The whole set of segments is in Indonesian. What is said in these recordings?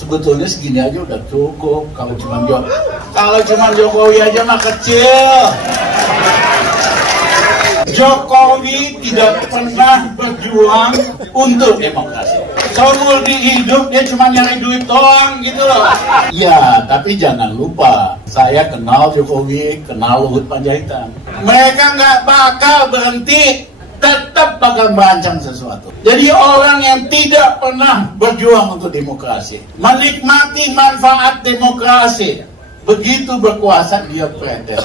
Sebetulnya segini aja udah cukup. Kalau cuma Jokowi aja mah kecil. Jokowi tidak pernah berjuang untuk demokrasi. Seumur hidup dia cuma nyari duit doang gitu loh. Ya, tapi jangan lupa, saya kenal Jokowi, kenal Luhut Panjaitan. Mereka nggak bakal berhenti, tetap bakal merancang sesuatu. Jadi orang yang tidak pernah berjuang untuk demokrasi, menikmati manfaat demokrasi, begitu berkuasa dia pretel.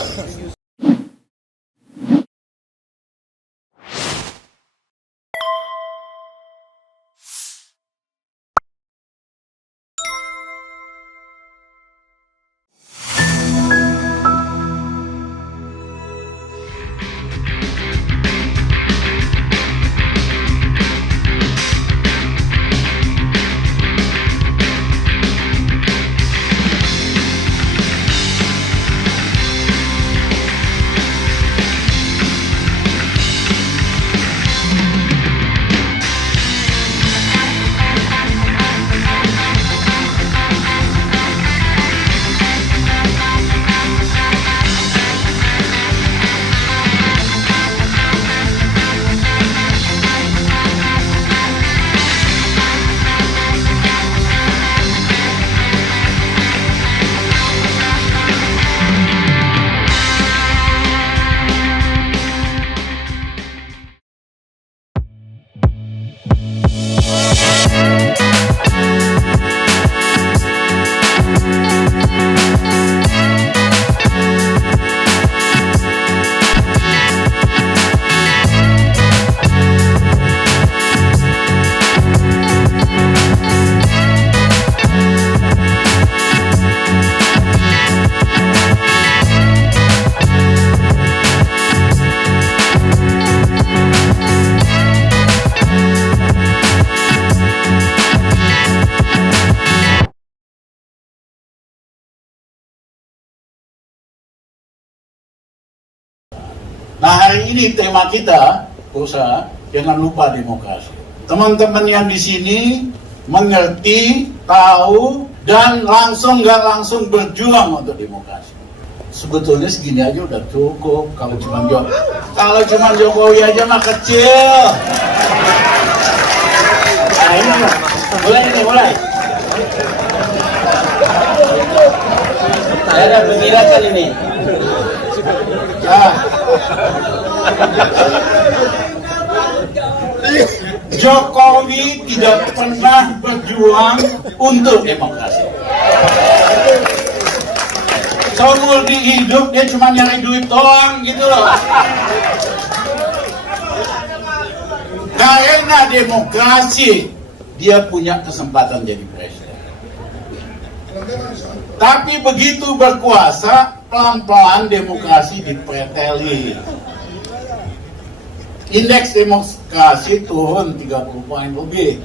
Nah, hari ini tema kita, usaha, jangan lupa demokrasi. Teman-teman yang di sini mengerti, tahu, dan langsung nggak langsung berjuang untuk demokrasi. Sebetulnya segini aja udah cukup. Kalau cuma Jokowi aja mah kecil. Nah, ini mulai. Saya ada penjelasan ini. Jokowi tidak pernah berjuang untuk demokrasi. Seumur hidup dia cuma nyari duit doang gitu loh. Karena demokrasi dia punya kesempatan jadi presiden. Tapi begitu berkuasa, pelan-pelan demokrasi dipreteli. Indeks demokrasi turun 30 poin lebih.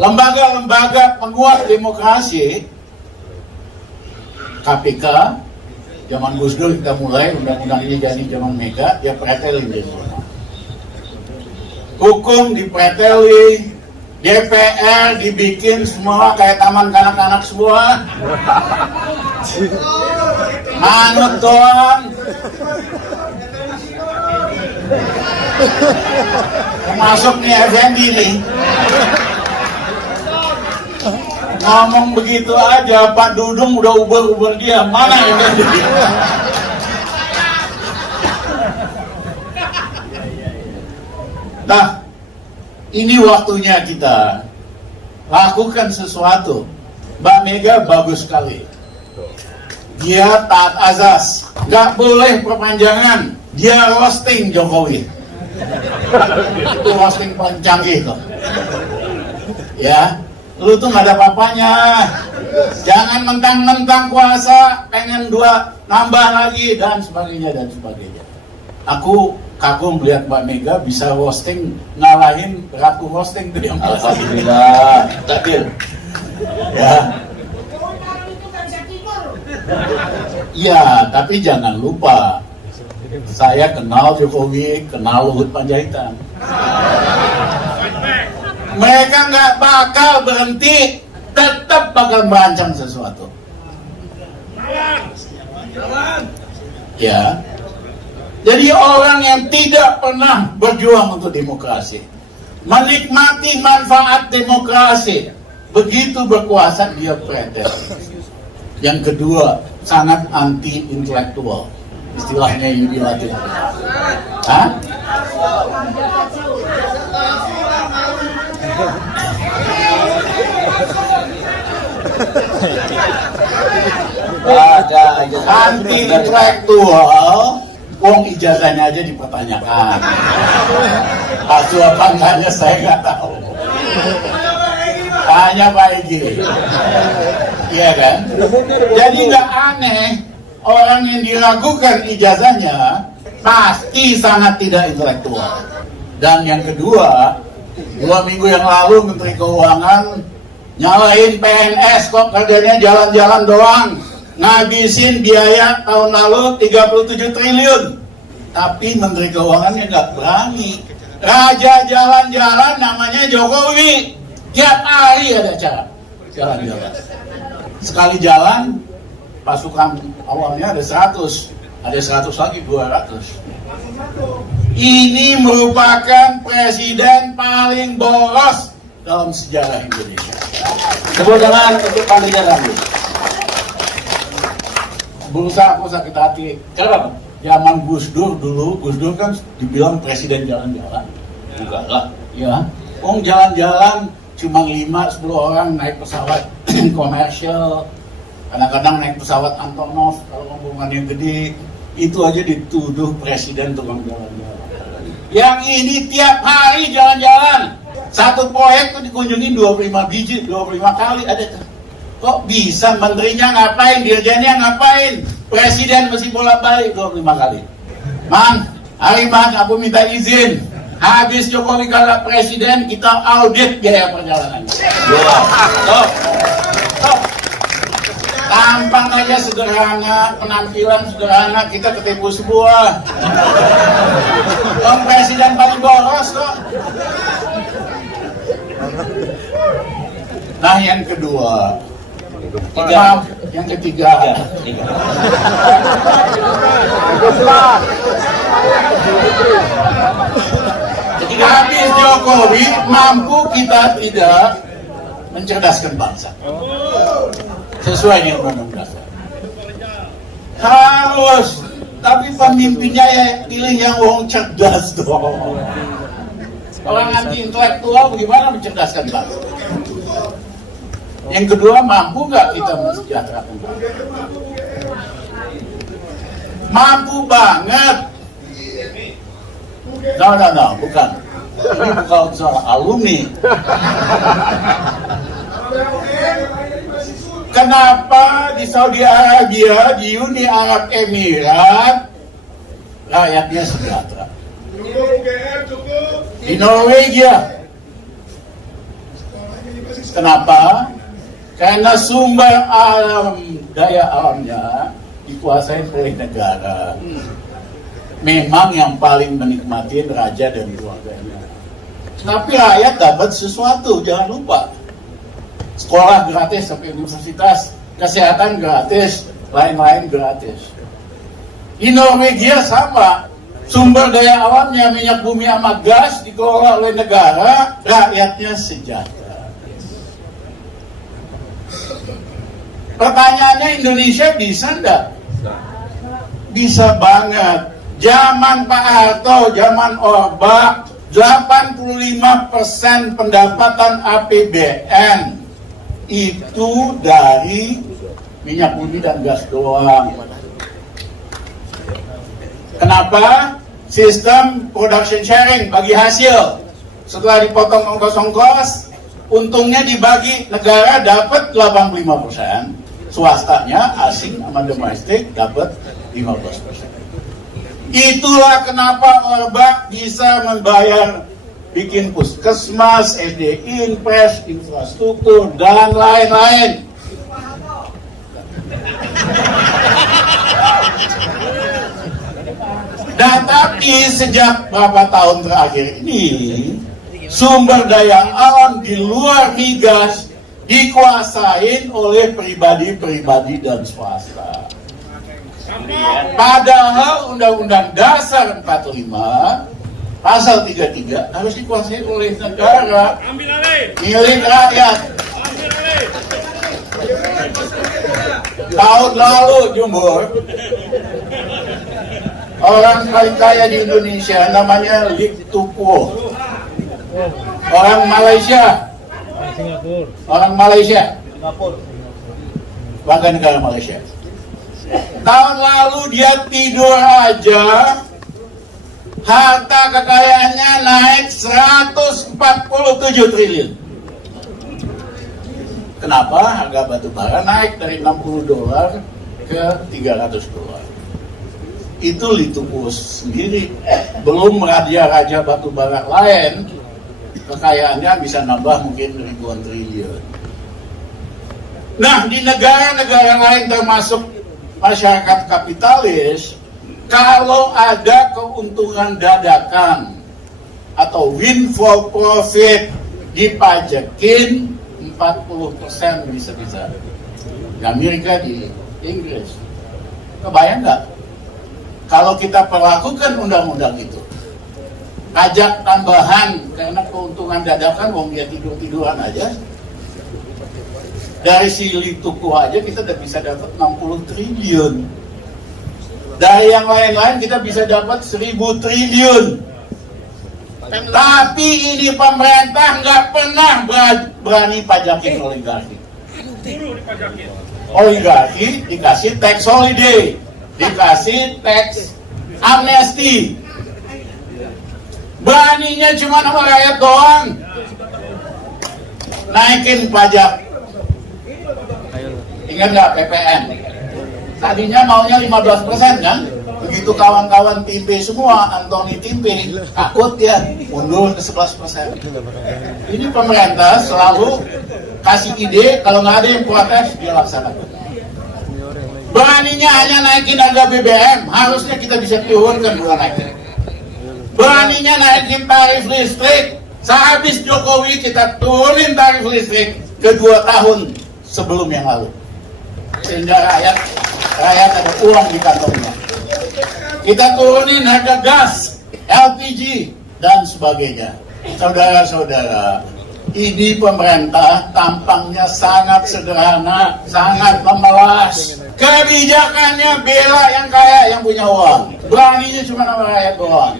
Lembaga-lembaga penguat demokrasi, KPK, zaman Gus Dur kita mulai, undang-undang ini jadi zaman Mega, dia pretelin di sana. Hukum dipreteli, DPR dibikin semua kayak taman kanak-kanak semua. Manut doang. Termasuk nih Effendi nih. Ngomong begitu aja, Pak Dudung udah uber-uber dia. Mana Effendi? Nah, ini waktunya kita lakukan sesuatu. Mbak Mega bagus sekali. Dia taat azas, nggak boleh perpanjangan. Dia roasting Jokowi. Itu roasting paling canggih tuh. Ya, lu tuh nggak ada apa-apanya. Jangan mentang-mentang kuasa, pengen nambah lagi dan sebagainya. Aku kagum melihat Mbak Mega bisa roasting, ngalahin Ratu roasting tuh yang Alhamdulillah, takdir. Ya. Iya, tapi jangan lupa, saya kenal Jokowi, kenal Luhut Panjaitan. Mereka nggak bakal berhenti, tetap bakal merancang sesuatu. Ya. Jadi orang yang tidak pernah berjuang untuk demokrasi, menikmati manfaat demokrasi, begitu berkuasa dia pretel. Yang kedua, sangat anti intelektual. Istilahnya Yudi Latif. Hah? Anti intelektual, wong ijazahnya aja dipertanyakan. Palsu apa enggaknya saya nggak tahu. Tanya Pak Egi. Iya kan? Jadi nggak aneh orang yang diragukan ijazahnya pasti sangat tidak intelektual. Dan yang kedua, 2 minggu yang lalu Menteri Keuangan nyalahin PNS kok kerjanya jalan-jalan doang, ngabisin biaya tahun lalu 37 triliun. Tapi Menteri Keuangannya nggak berani. Raja jalan-jalan namanya Jokowi. Tiap hari ada acara jalan-jalan. Sekali jalan, pasukan awalnya ada 100, ada 100 lagi 200. Ini merupakan presiden paling boros dalam sejarah Indonesia. Tepuk tangan untuk Pak Jalan. Berusaha aku sakit hati. Kenapa? Zaman Gus Dur dulu, Gus Dur kan dibilang presiden jalan-jalan. Enggak lah. Ya, jalan-jalan cuma 5-10 orang naik pesawat komersial. Kadang-kadang naik pesawat Antonov kalau rombongan yang gede. Itu aja dituduh presiden tukang jalan-jalan. Yang ini tiap hari jalan-jalan. Satu proyek tuh dikunjungi 25 biji, 25 kali ada tuh. Kok bisa menterinya ngapain, dirjennya ngapain? Presiden mesti bolak-balik 25 kali. Man, hari Man, aku minta izin. Habis Jokowi kalah presiden, kita audit biaya perjalanan. Stop. Tampang aja sederhana, penampilan sederhana, kita ketipu semua. Om presiden paling boros kok. Nah yang kedua, maaf, yang ketiga. Habis Jokowi mampu kita tidak mencerdaskan bangsa. Sesuai dengan Undang-Undang Dasar. Harus, tapi pemimpinnya ya pilih yang orang cerdas dong. Orang anti intelektual bagaimana mencerdaskan bangsa? Yang kedua, mampu nggak kita mensejahterakan bangsa? Mampu banget. No, bukan. Ini bukan soal alumni. Kenapa di Saudi Arabia, di Uni Arab Emirat, rakyatnya sejahtera? Di Norwegia. Kenapa? Karena sumber alam, daya alamnya dikuasai oleh negara. Memang yang paling menikmati raja dan keluarganya. Tapi rakyat dapat sesuatu, jangan lupa. Sekolah gratis sampai universitas, kesehatan gratis, lain-lain gratis. Di Norwegia sama, sumber daya alamnya minyak bumi sama gas dikelola oleh negara, rakyatnya sejahtera. Pertanyaannya Indonesia bisa enggak? Bisa banget. Zaman Pak Harto, zaman Orba, 85% pendapatan APBN itu dari minyak bumi dan gas doang. Kenapa? Sistem production sharing bagi hasil. Setelah dipotong ongkos-ongkos, untungnya dibagi, negara dapat 85%, swastanya asing sama domestik dapat 15%. Itulah kenapa Orba bisa membayar bikin puskesmas, SD Impres, infrastruktur, dan lain-lain. Dan tapi sejak berapa tahun terakhir ini, sumber daya alam di luar migas dikuasain oleh pribadi-pribadi dan swasta. Padahal Undang-Undang Dasar 45 Pasal 33 harus dikuasai oleh negara, milik rakyat. Tahun lalu Jumbo, orang paling kaya di Indonesia namanya Lee Tupuo, orang Malaysia, bangga negara Malaysia. Tahun lalu dia tidur aja, harta kekayaannya naik 147 triliun. Kenapa harga batu bara naik dari $60 ke $300? Itu Lee Tupuo sendiri, belum raja-raja batu bara lain, kekayaannya bisa nambah mungkin ribuan triliun. Nah, di negara-negara lain termasuk masyarakat kapitalis, kalau ada keuntungan dadakan atau windfall profit dipajakin 40% bisa-bisa. Di Amerika, di Inggris. Kebayang nggak? Kalau kita perlakukan undang-undang itu, pajak tambahan karena keuntungan dadakan, wong dia tidur-tiduran aja. Dari si Lee Tupuo aja kita udah bisa dapat 60 triliun. Dari yang lain-lain kita bisa dapat 1000 triliun. Tapi ini pemerintah nggak pernah berani pajakin oligarki. Oligarki dikasih tax holiday, dikasih tax amnesty. Beraninya cuma sama rakyat doang. Naikin pajak. Ingat nggak PPN? Tadinya maunya 15% kan? Begitu kawan-kawan Timpe semua, Antoni Timpe, takut ya, mundur ke 11%. Ini pemerintah selalu kasih ide, kalau nggak ada yang protes, dia laksanakan. Beraninya hanya naikin harga BBM, harusnya kita bisa turunkan bulan naikin. Beraninya naikin tarif listrik, sehabis Jokowi kita turunin tarif listrik ke 2 tahun sebelum yang lalu. Sehingga rakyat ada uang di kantongnya. Kita turunin harga gas, LPG, dan sebagainya. Saudara-saudara, ini pemerintah tampangnya sangat sederhana, sangat memelas. Kebijakannya bela yang kaya, yang punya uang. Beraninya cuma sama rakyat doang.